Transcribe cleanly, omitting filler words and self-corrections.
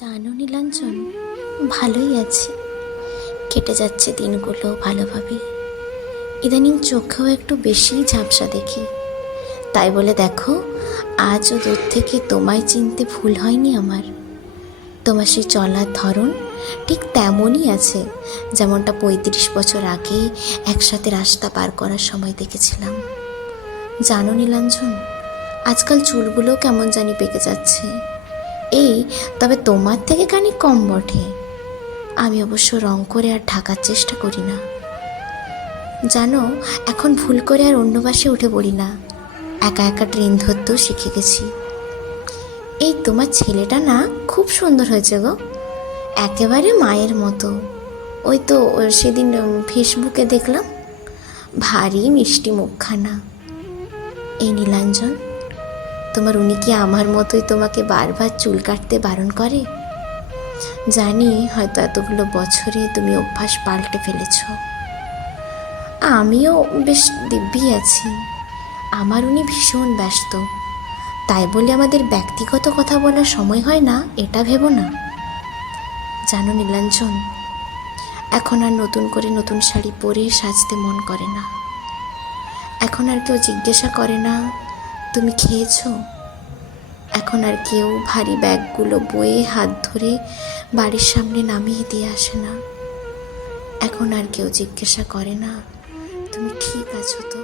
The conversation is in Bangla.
জানো নীলাঞ্জন, ভালোই আছি। কেটে যাচ্ছে দিনগুলো ভালোভাবেই। ইদানিং চোখেও একটু বেশিই ঝাপসা দেখি। তাই বলে দেখো, আজও দূর থেকে তোমায় চিনতে ভুল হয়নি আমার। তোমার সেই চলার ধরন ঠিক তেমনই আছে, যেমনটা 35 বছর আগে একসাথে রাস্তা পার করার সময় দেখেছিলাম। জানো নীলাঞ্জন, আজকাল চুলগুলো কেমন জানি পেকে যাচ্ছে। এই তবে তোমার থেকে খানিক কম বটে। আমি অবশ্য রং করে আর ঢাকার চেষ্টা করি না। জানো, এখন ভুল করে আর অন্য বাসে উঠে পড়ি না, একা একা ট্রেন ধরতেও শিখে গেছি। এই তোমার ছেলেটা না খুব সুন্দর হয়েছে গো, একেবারে মায়ের মতো। ওই তো সেদিন ফেসবুকে দেখলাম, ভারী মিষ্টি মুখখানা। এই নীলাঞ্জন, তোমার উনি কি আমার মতোই তোমাকে বারবার চুল কাটতে বারণ করে? জানি হয়তো এতগুলো বছরে তুমি অভ্যাস পাল্টে ফেলেছ। আমিও বেশ দিব্যি আছি। আমার উনি ভীষণ ব্যস্ত, তাই বলে আমাদের ব্যক্তিগত কথা বলার সময় হয় না এটা ভেবো না। জানো নীলাঞ্জন, এখন আর নতুন করে নতুন শাড়ি পরে সাজতে মন করে না। এখন আর কেউ জিজ্ঞাসা করে না তুমি খেয়েছো। এখন আর কেউ ভারী ব্যাগগুলো বয়ে হাত ধরে বাড়ির সামনে নামিয়ে দিয়ে আসে না। এখন আর কেউ জিজ্ঞাসা করে না তুমি ঠিক আছো তো।